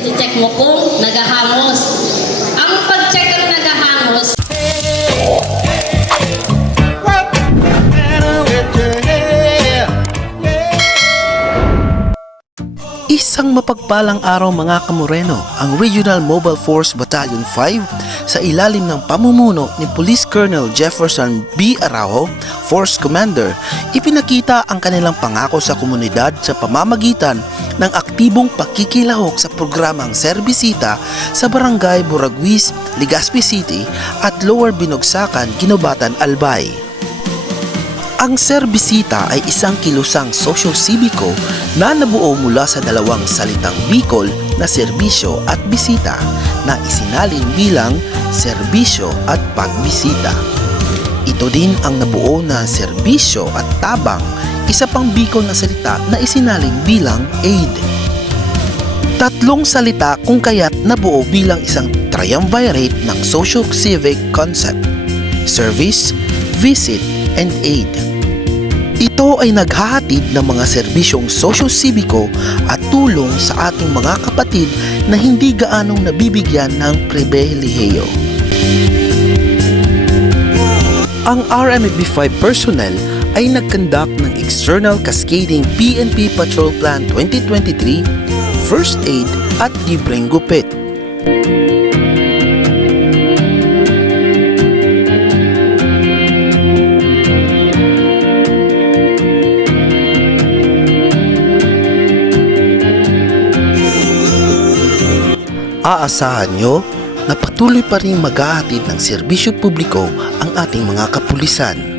i-check mo kung nagahangos. Ang pag-check ng nagahangos, Isang mapagpalang araw mga kamoreno, ang Regional Mobile Force Battalion 5 sa ilalim ng pamumuno ni Police Colonel Jefferson B. Araujo, Force Commander, ipinakita ang kanilang pangako sa komunidad sa pamamagitan ng aktibong pakikilahok sa programang Serbisita sa Barangay Buraguis, Legazpi City at Lower Binogsakan, Ginobatan, Albay. Ang Serbisita ay isang kilusang sosyo-sibiko na nabuo mula sa dalawang salitang Bicol na serbisyo at bisita na isinalin bilang serbisyo at pagbisita. Ito din ang nabuo na serbisyo at tabang, isa pang Bicol na salita na isinalin bilang aid. Tatlong salita kung kaya't nabuo bilang isang triumvirate ng socio-civic concept: service, visit, and aid. Ito ay naghahatid ng mga serbisyong sosyo-sibiko at tulong sa ating mga kapatid na hindi gaanong nabibigyan ng pribilehiyo. Ang RMFB 5 personnel ay nag-conduct ng External Cascading PNP Patrol Plan 2023, First Aid at libreng gupit. Aasahan nyo na patuloy pa rin maghahatid ng serbisyo publiko ang ating mga kapulisan.